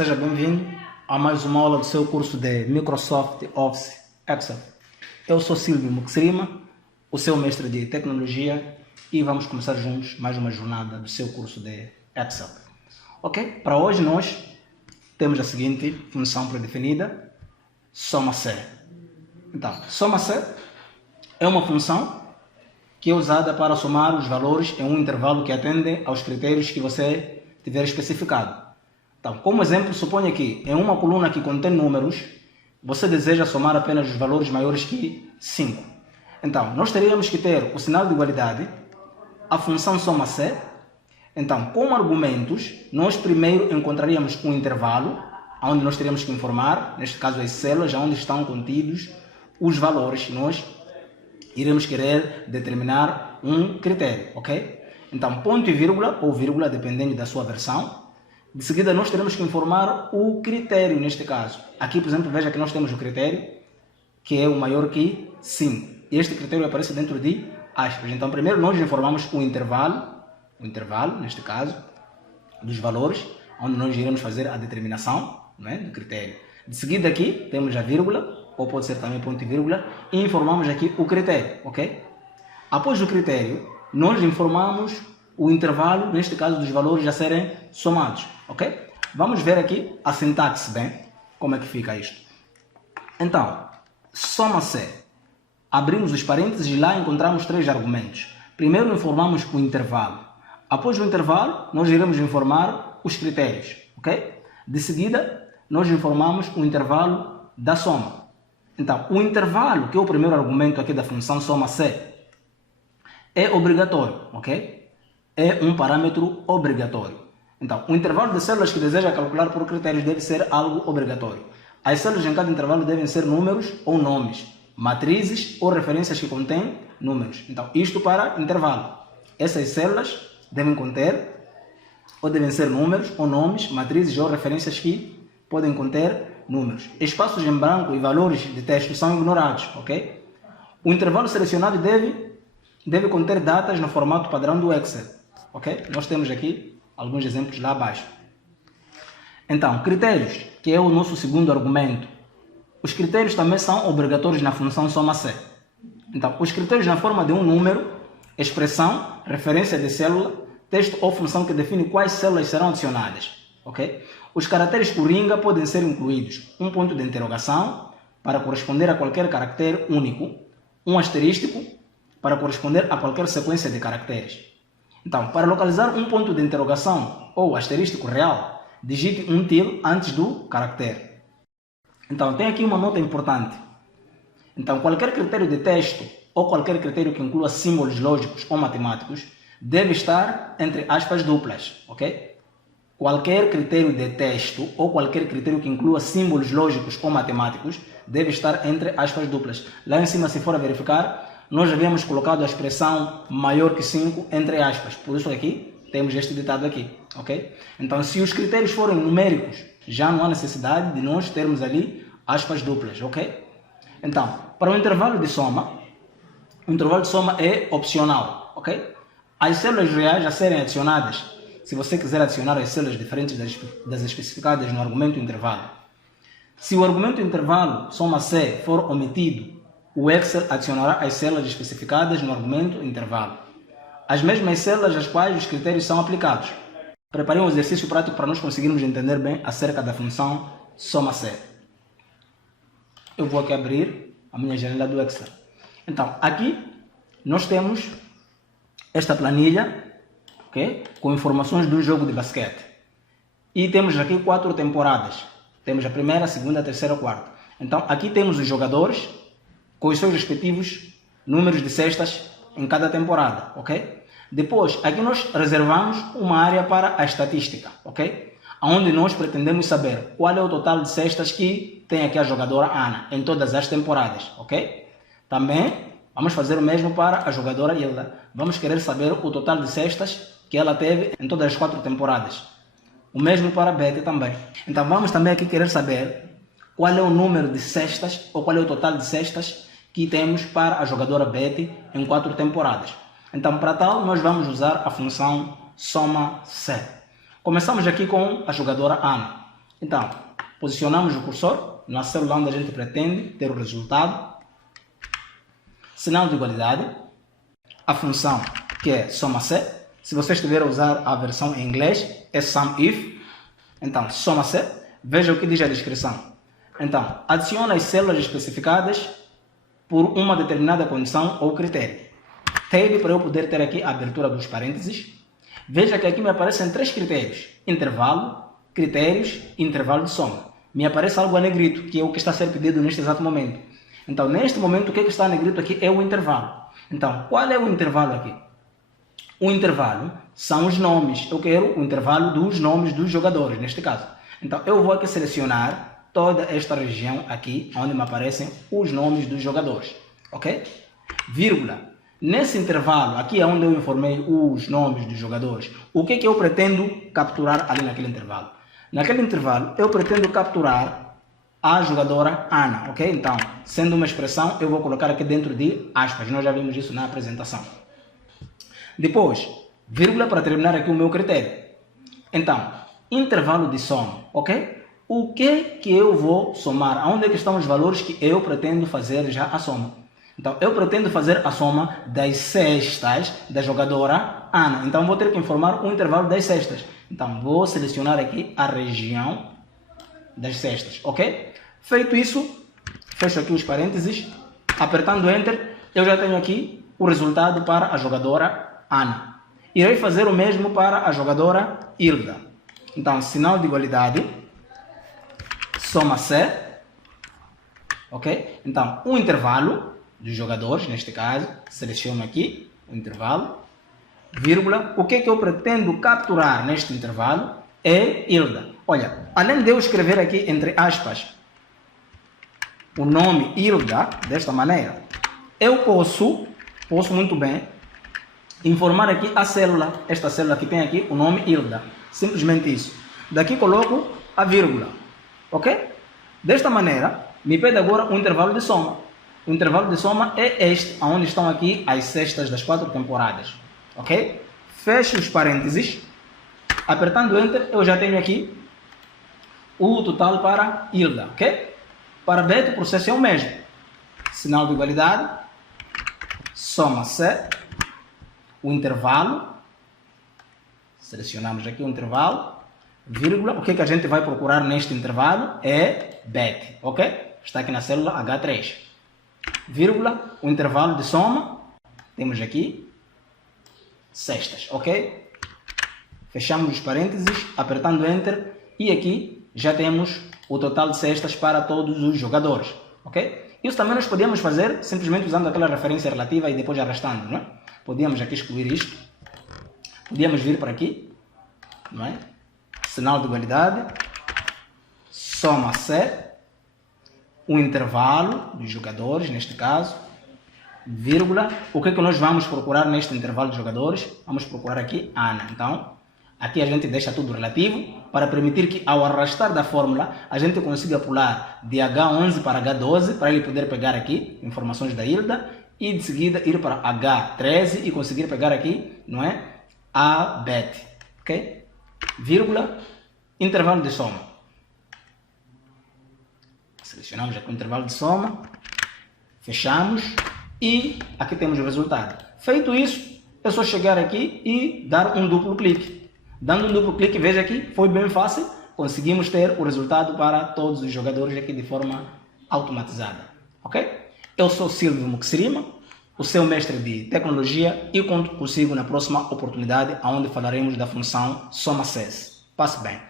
Seja bem-vindo a mais uma aula do seu curso de Microsoft Office Excel. Eu sou Silvio Muxirima, o seu mestre de tecnologia, e vamos começar juntos mais uma jornada do seu curso de Excel. Ok? Para hoje nós temos a seguinte função predefinida, soma-se. Então, soma-se é uma função que é usada para somar os valores em um intervalo que atende aos critérios que você tiver especificado. Então, como exemplo, suponha que em uma coluna que contém números, você deseja somar apenas os valores maiores que 5. Então, nós teríamos que ter o sinal de igualdade, a função soma-se. Então, como argumentos, nós primeiro encontraríamos um intervalo, onde nós teríamos que informar, neste caso as células, onde estão contidos os valores. Nós iremos querer determinar um critério, ok? Então, ponto e vírgula, ou vírgula, dependendo da sua versão. De seguida, nós teremos que informar o critério, neste caso. Aqui, por exemplo, veja que nós temos o critério, que é o maior que 5. Este critério aparece dentro de aspas. Então, primeiro nós informamos o intervalo, neste caso, dos valores, onde nós iremos fazer a determinação, né, do critério. De seguida, aqui, temos a vírgula, ou pode ser também ponto e vírgula, e informamos aqui o critério, ok? Após o critério, nós informamos o intervalo, neste caso, dos valores a serem somados, ok? Vamos ver aqui a sintaxe bem, como é que fica isto. Então, soma-se. Abrimos os parênteses e lá encontramos três argumentos. Primeiro informamos o intervalo. Após o intervalo, nós iremos informar os critérios, ok? De seguida, nós informamos o intervalo da soma. Então, o intervalo, que é o primeiro argumento aqui da função soma-se, é obrigatório, ok? É um parâmetro obrigatório. Então, o intervalo de células que deseja calcular por critérios deve ser algo obrigatório. As células em cada intervalo devem ser números ou nomes, matrizes ou referências que contêm números. Então, isto para intervalo. Essas células devem conter ou devem ser números ou nomes, matrizes ou referências que podem conter números. Espaços em branco e valores de texto são ignorados, ok? O intervalo selecionado deve conter datas no formato padrão do Excel. Ok? Nós temos aqui alguns exemplos lá abaixo. Então, critérios, que é o nosso segundo argumento. Os critérios também são obrigatórios na função soma-se. Então, os critérios na forma de um número, expressão, referência de célula, texto ou função que define quais células serão adicionadas. Ok? Os caracteres coringa podem ser incluídos um ponto de interrogação para corresponder a qualquer caractere único, um asterístico para corresponder a qualquer sequência de caracteres. Então, para localizar um ponto de interrogação ou asterístico real, digite um til antes do caractere. Então, tem aqui uma nota importante. Então, qualquer critério de texto ou qualquer critério que inclua símbolos lógicos ou matemáticos deve estar entre aspas duplas, ok? Qualquer critério de texto ou qualquer critério que inclua símbolos lógicos ou matemáticos deve estar entre aspas duplas. Lá em cima, se for a verificar, nós havíamos colocado a expressão maior que 5 entre aspas. Por isso aqui, temos este ditado aqui, ok? Então, se os critérios forem numéricos, já não há necessidade de nós termos ali aspas duplas, ok? Então, para o intervalo de soma é opcional, ok? As células reais a serem adicionadas, se você quiser adicionar as células diferentes das especificadas no argumento intervalo. Se o argumento intervalo soma-se for omitido, o Excel adicionará as células especificadas no argumento intervalo. As mesmas células às quais os critérios são aplicados. Preparei um exercício prático para nós conseguirmos entender bem acerca da função soma-se. Eu vou aqui abrir a minha janela do Excel. Então, aqui nós temos esta planilha, okay, com informações do jogo de basquete. E temos aqui 4 temporadas. Temos a primeira, a segunda, a terceira e a quarta. Então, aqui temos os jogadores com os seus respectivos números de cestas em cada temporada, ok? Depois, aqui nós reservamos uma área para a estatística, ok? Onde nós pretendemos saber qual é o total de cestas que tem aqui a jogadora Ana em todas as temporadas, ok? Também vamos fazer o mesmo para a jogadora Hilda. Vamos querer saber o total de cestas que ela teve em todas as 4 temporadas. O mesmo para a Betty também. Então vamos também aqui querer saber qual é o número de cestas ou qual é o total de cestas que temos para a jogadora Betty em 4 temporadas. Então, para tal, nós vamos usar a função soma-se. Começamos aqui com a jogadora Ana. Então, posicionamos o cursor na célula onde a gente pretende ter o resultado. Sinal de igualdade. A função que é soma-se. Se você estiver a usar a versão em inglês, é SUMIF. Então, soma-se. Veja o que diz a descrição. Então, adiciona as células especificadas por uma determinada condição ou critério. Tab para eu poder ter aqui a abertura dos parênteses. Veja que aqui me aparecem 3 critérios. Intervalo, critérios e intervalo de soma. Me aparece algo a negrito, que é o que está a ser pedido neste exato momento. Então, neste momento, o que está a negrito aqui é o intervalo. Então, qual é o intervalo aqui? O intervalo são os nomes. Eu quero o intervalo dos nomes dos jogadores, neste caso. Então, eu vou aqui selecionar toda esta região aqui, onde me aparecem os nomes dos jogadores. Ok? Vírgula. Nesse intervalo, aqui é onde eu informei os nomes dos jogadores. O que eu pretendo capturar ali naquele intervalo? Naquele intervalo, eu pretendo capturar a jogadora Ana, ok? Então, sendo uma expressão, eu vou colocar aqui dentro de aspas. Nós já vimos isso na apresentação. Depois, vírgula para terminar aqui o meu critério. Então, intervalo de soma, ok? O que eu vou somar? Onde é que estão os valores que eu pretendo fazer já a soma? Então, eu pretendo fazer a soma das cestas da jogadora Ana. Então, vou ter que informar o intervalo das cestas. Então, vou selecionar aqui a região das cestas, ok? Feito isso, fecho aqui os parênteses. Apertando Enter, eu já tenho aqui o resultado para a jogadora Ana. Irei fazer o mesmo para a jogadora Hilda. Então, sinal de igualdade, soma-se, ok? Então, o intervalo dos jogadores, neste caso, seleciono aqui o intervalo, vírgula, o que eu pretendo capturar neste intervalo é Hilda. Olha, além de eu escrever aqui entre aspas o nome Hilda, desta maneira, eu posso muito bem informar aqui a célula, esta célula que tem aqui o nome Hilda, simplesmente isso. Daqui coloco a vírgula, ok? Desta maneira, me pede agora um intervalo de soma. O intervalo de soma é este, onde estão aqui as cestas das 4 temporadas, ok? Fecho os parênteses, apertando Enter, eu já tenho aqui o total para Hilda, ok? Para Beto, o processo é o mesmo. Sinal de igualdade, soma-se, o intervalo, selecionamos aqui o intervalo, vírgula, o que a gente vai procurar neste intervalo é Bet, ok? Está aqui na célula H3. Vírgula, o intervalo de soma, temos aqui cestas, ok? Fechamos os parênteses, apertando Enter, e aqui já temos o total de cestas para todos os jogadores, ok? Isso também nós podemos fazer simplesmente usando aquela referência relativa e depois arrastando, não é? Podíamos aqui excluir isto, podíamos vir para aqui, não é? Sinal de igualdade, soma-se, o intervalo dos jogadores, neste caso, vírgula, o que nós vamos procurar neste intervalo de jogadores? Vamos procurar aqui Ana. Então, aqui a gente deixa tudo relativo para permitir que ao arrastar da fórmula a gente consiga pular de H11 para H12 para ele poder pegar aqui informações da Hilda e de seguida ir para H13 e conseguir pegar aqui, não é? A Bet, ok? Vírgula, intervalo de soma. Selecionamos aqui o intervalo de soma, fechamos e aqui temos o resultado. Feito isso, é só chegar aqui e dar um duplo clique. Dando um duplo clique, veja aqui, foi bem fácil, conseguimos ter o resultado para todos os jogadores aqui de forma automatizada, ok? Eu sou Silvio Muxirima, o seu mestre de tecnologia e conto consigo na próxima oportunidade, onde falaremos da função soma-se. Passe bem.